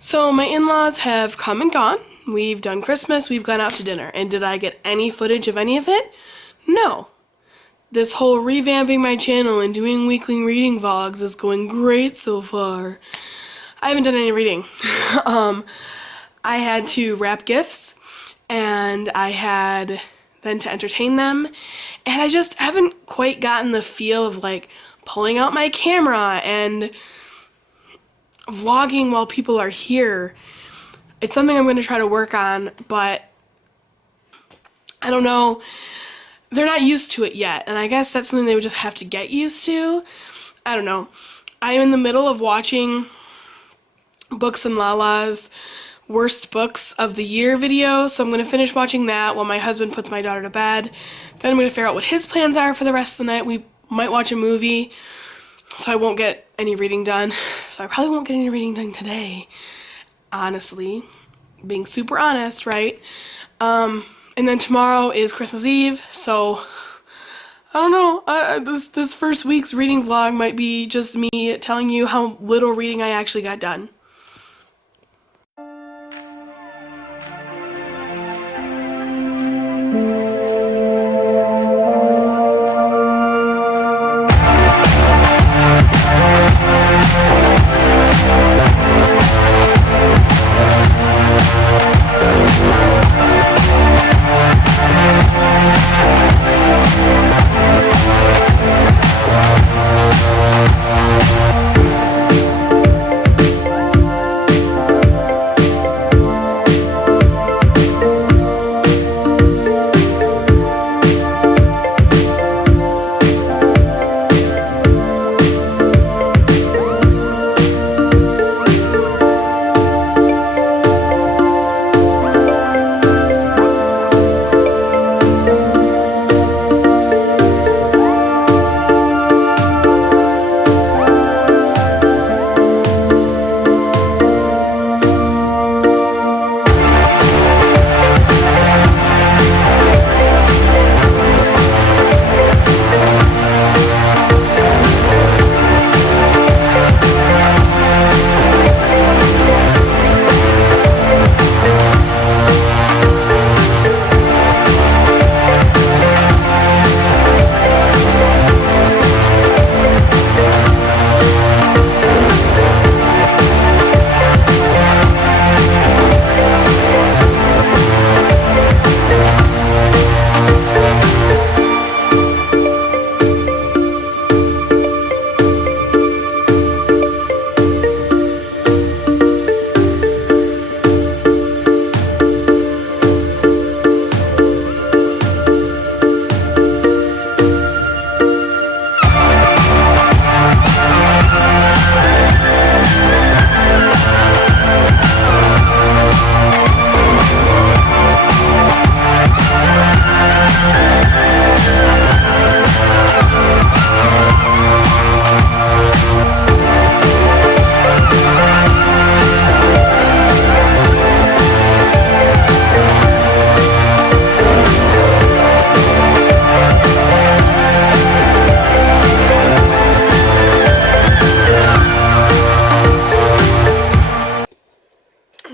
So my in-laws have come and gone. We've done Christmas, we've gone out to dinner. And did I get any footage of any of it? No. This whole revamping my channel and doing weekly reading vlogs is going great so far. I haven't done any reading. I had to wrap gifts, and I had then to entertain them, and I just haven't quite gotten the feel of like pulling out my camera and vlogging while people are here. It's something I'm going to try to work on, but I don't know. They're not used to it yet, and I guess that's something they would just have to get used to. I don't know. I am in the middle of watching Books and Lala's worst books of the year video, so I'm going to finish watching that while my husband puts my daughter to bed. Then I'm going to figure out what his plans are for the rest of the night. We might watch a movie, so I won't get any reading done. So I probably won't get any reading done today, honestly. Being super honest, right? And then tomorrow is Christmas Eve, so I don't know. This first week's reading vlog might be just me telling you how little reading I actually got done.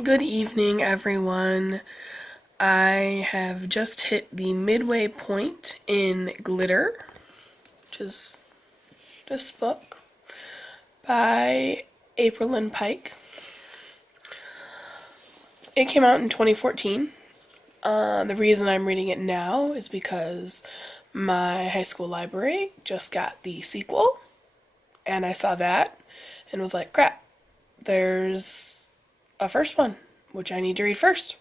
Good evening, everyone. I have just hit the midway point in Glitter, which is this book by Aprilynne Pike. It came out in 2014. The reason I'm reading it now is because my high school library just got the sequel, and I saw that and was like, crap, there's a first one, which I need to read first.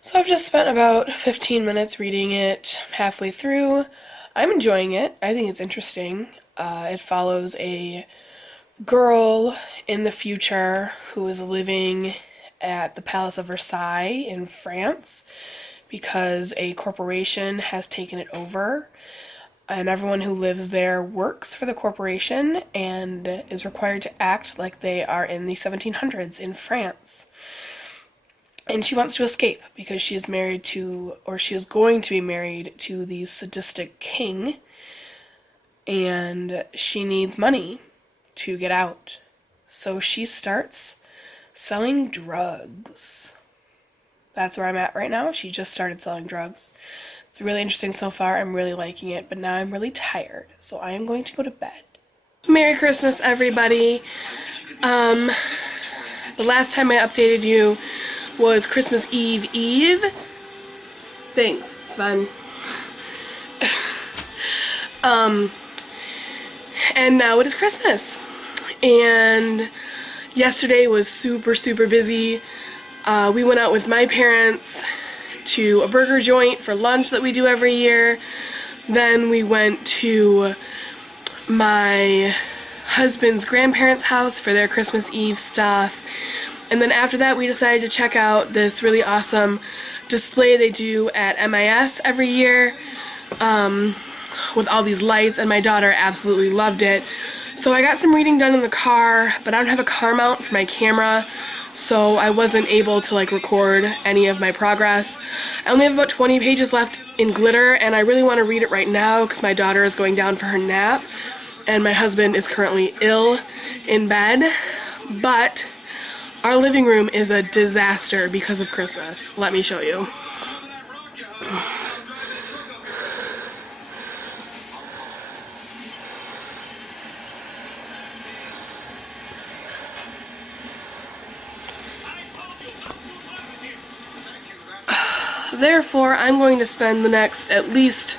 So I've just spent about 15 minutes reading it halfway through. I'm enjoying it. I think it's interesting. It follows a girl in the future who is living at the Palace of Versailles in France because a corporation has taken it over, and everyone who lives there works for the corporation and is required to act like they are in the 1700s in France. And she wants to escape because she is married to, or she is going to be married to, the sadistic king, and she needs money to get out. So she starts selling drugs. That's where I'm at right now. She just started selling drugs. It's really interesting so far. I'm really liking it, but now I'm really tired, so I am going to go to bed. Merry Christmas, everybody. The last time I updated you was Christmas Eve. Thanks, Sven. And now it is Christmas. And yesterday was super busy. We went out with my parents to a burger joint for lunch that we do every year. Then we went to my husband's grandparents' house for their Christmas Eve stuff. And then after that we decided to check out this really awesome display they do at MIS every year with all these lights, and my daughter absolutely loved it. So I got some reading done in the car, but I don't have a car mount for my camera, so I wasn't able to like record any of my progress. I only have about 20 pages left in glitter, and I really want to read it right now because my daughter is going down for her nap and my husband is currently ill in bed. But our living room is a disaster because of Christmas. Let me show you. Therefore, I'm going to spend the next at least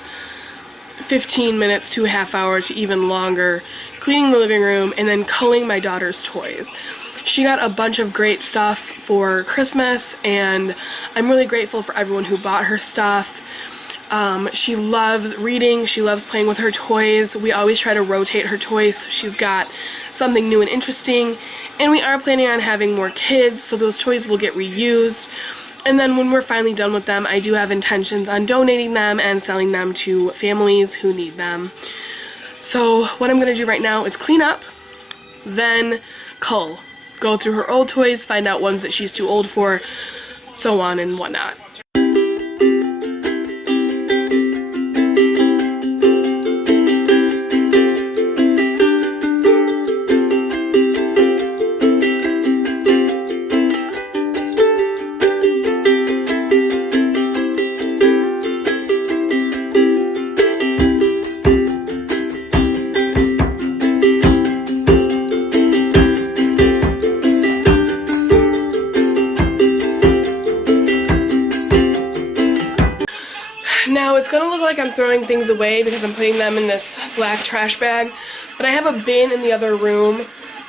15 minutes to a half hour to even longer cleaning the living room and then culling my daughter's toys. She got a bunch of great stuff for Christmas, and I'm really grateful for everyone who bought her stuff. She loves reading, she loves playing with her toys. We always try to rotate her toys so she's got something new and interesting, and we are planning on having more kids, so those toys will get reused. And then when we're finally done with them, I do have intentions on donating them and selling them to families who need them. So what I'm going to do right now is clean up, then cull. Go through her old toys, find out ones that she's too old for, so on and whatnot. Now it's going to look like I'm throwing things away because I'm putting them in this black trash bag, but I have a bin in the other room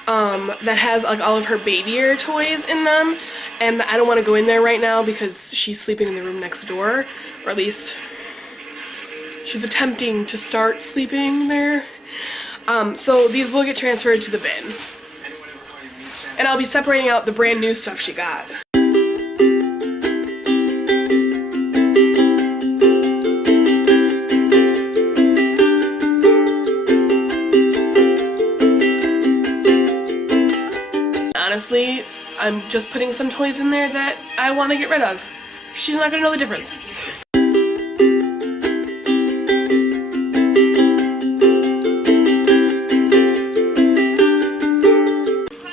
that has like all of her babier toys in them, and I don't want to go in there right now because she's sleeping in the room next door, or at least she's attempting to start sleeping there. So these will get transferred to the bin, and I'll be separating out the brand new stuff she got. Honestly, I'm just putting some toys in there that I want to get rid of. She's not going to know the difference.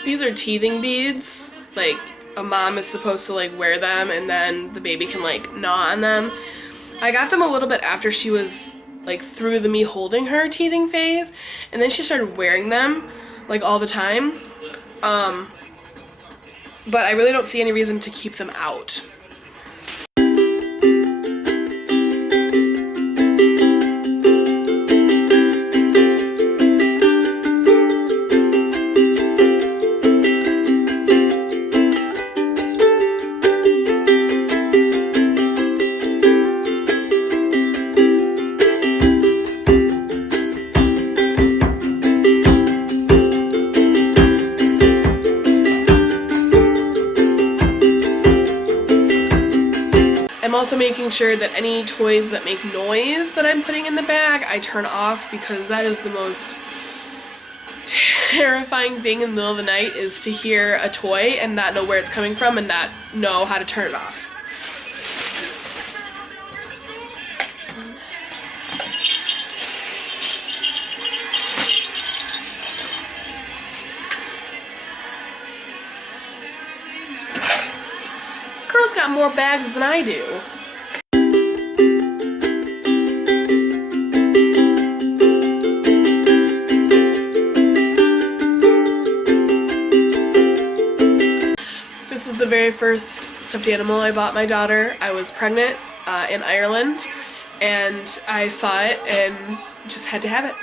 These are teething beads. Like, a mom is supposed to like wear them and then the baby can like gnaw on them. I got them a little bit after she was like through the me holding her teething phase, and then she started wearing them like all the time. But I really don't see any reason to keep them out. I'm also making sure that any toys that make noise that I'm putting in the bag, I turn off, because that is the most terrifying thing in the middle of the night, is to hear a toy and not know where it's coming from and not know how to turn it off. got more bags than I do. This was the very first stuffed animal I bought my daughter. I was pregnant in Ireland, and I saw it and just had to have it.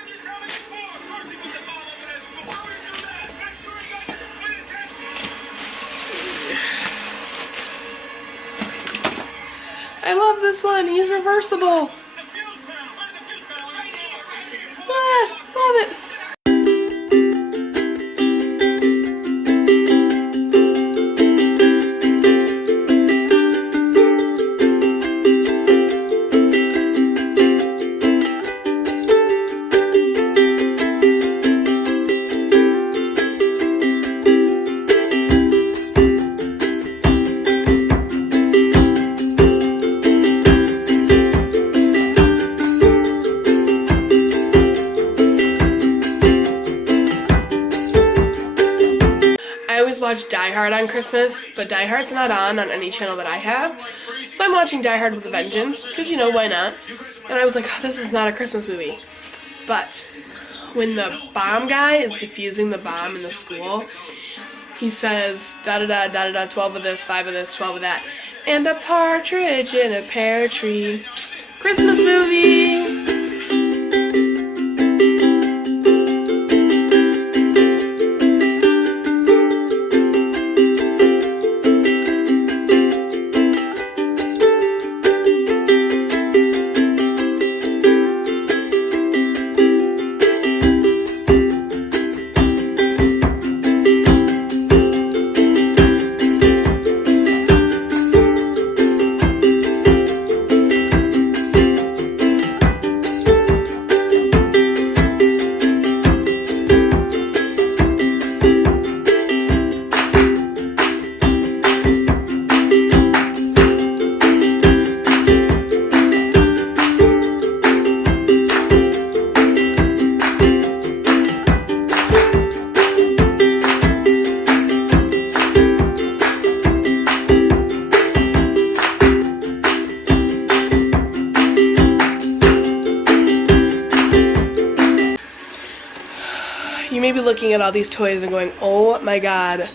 I love this one. He's reversible. Love it. Watch Die Hard on Christmas, but Die Hard's not on any channel that I have, so I'm watching Die Hard with a Vengeance, because you know, why not? And I was like, oh, this is not a Christmas movie. But when the bomb guy is defusing the bomb in the school, he says, da-da-da, da-da-da, 12 of this, 5 of this, 12 of that, and a partridge in a pear tree. Christmas movie! You may be looking at all these toys and going, oh my god,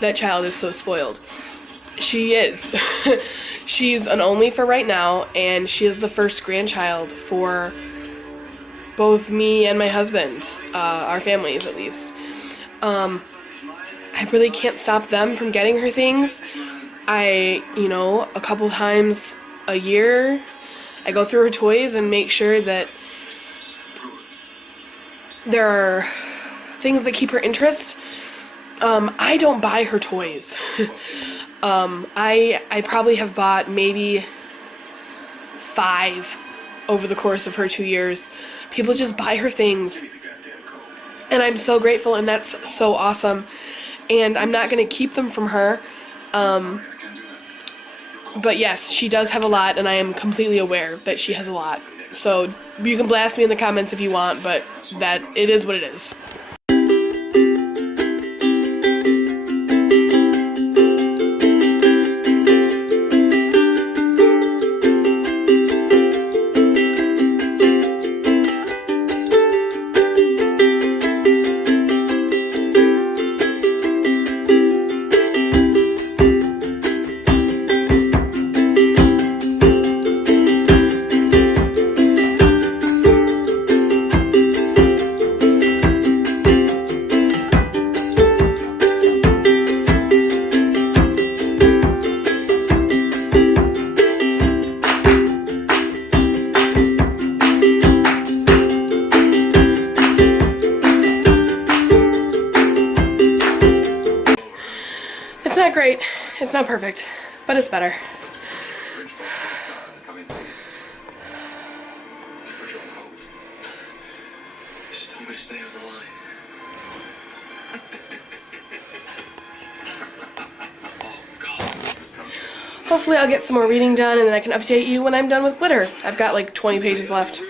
that child is so spoiled. She is. She's an only for right now, and she is the first grandchild for both me and my husband, our families at least. I really can't stop them from getting her things. A couple times a year, I go through her toys and make sure that there are things that keep her interest. I don't buy her toys. I probably have bought maybe 5 over the course of her 2 years. People just buy her things, and I'm so grateful, and that's so awesome. And I'm not going to keep them from her. But yes, she does have a lot, and I am completely aware that she has a lot. So you can blast me in the comments if you want, but that it is what it is. not great, it's not perfect, but it's better. Just tell me to stay on the line. Hopefully I'll get some more reading done and then I can update you when I'm done with glitter. I've got like 20 pages left.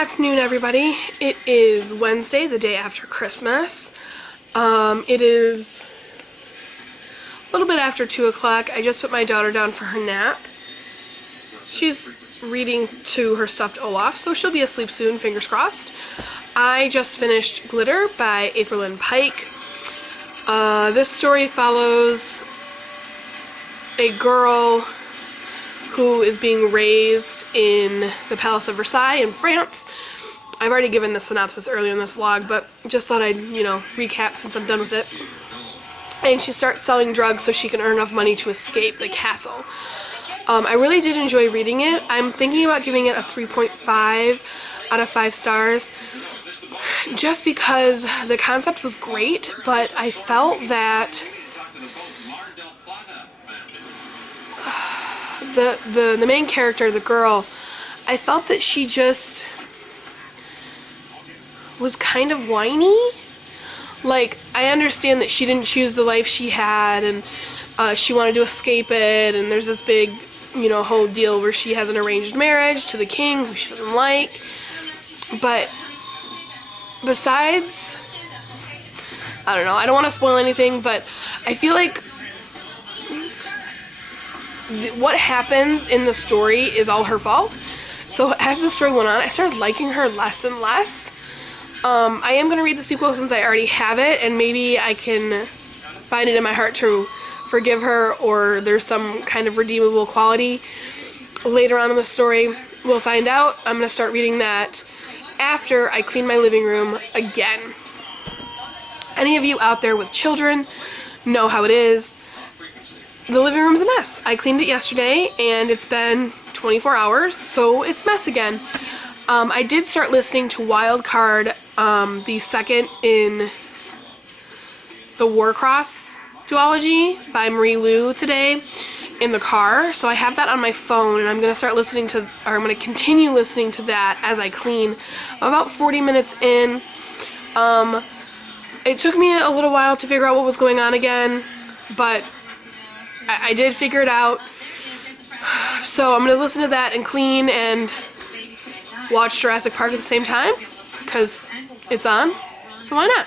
afternoon, everybody. It is Wednesday, the day after Christmas. It is a little bit after 2 o'clock. I just put my daughter down for her nap. She's reading to her stuffed Olaf, so she'll be asleep soon, fingers crossed. I just finished Glitter by Aprilynne Pike. This story follows a girl who is being raised in the Palace of Versailles in France. I've already given the synopsis earlier in this vlog, but just thought I'd, recap since I'm done with it. And she starts selling drugs so she can earn enough money to escape the castle. I really did enjoy reading it. I'm thinking about giving it a 3.5 out of 5 stars, just because the concept was great, but I felt that the main character, the girl, I felt that she just was kind of whiny. Like, I understand that she didn't choose the life she had, and she wanted to escape it, and there's this big, whole deal where she has an arranged marriage to the king, who she doesn't like. But besides, I don't know, I don't want to spoil anything, but I feel like what happens in the story is all her fault. So as the story went on, I started liking her less and less. I am going to read the sequel since I already have it, and maybe I can find it in my heart to forgive her, or there's some kind of redeemable quality later on in the story. We'll find out. I'm going to start reading that after I clean my living room again. Any of you out there with children know how it is. The living room's a mess. I cleaned it yesterday, and it's been 24 hours, so it's a mess again. I did start listening to Wildcard, the second in the Warcross duology by Marie Lu today in the car. So I have that on my phone, and I'm going to continue listening to that as I clean. I'm about 40 minutes in. It took me a little while to figure out what was going on again, but I did figure it out. So I'm going to listen to that and clean and watch Jurassic Park at the same time, because it's on, so why not?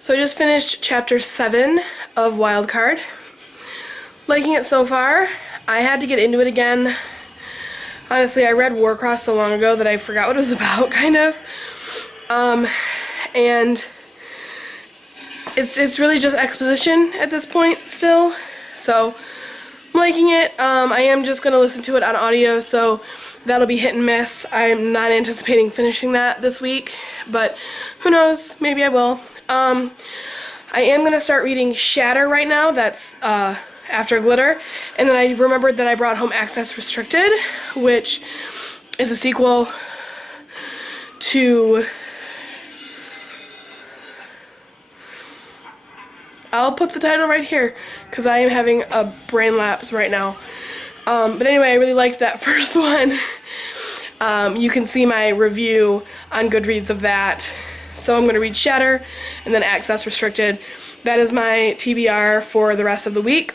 So I just finished chapter 7 of Wildcard. Liking it so far. I had to get into it again. Honestly, I read Warcross so long ago that I forgot what it was about, kind of. And it's really just exposition at this point still. So I'm liking it. I am just going to listen to it on audio, so that'll be hit and miss. I'm not anticipating finishing that this week, but who knows, maybe I will. I am going to start reading Shatter right now. That's after Glitter. And then I remembered that I brought home Access Restricted, which is a sequel to... I'll put the title right here, because I am having a brain lapse right now. But anyway, I really liked that first one. You can see my review on Goodreads of that. So I'm going to read Shatter and then Access Restricted. That is my TBR for the rest of the week.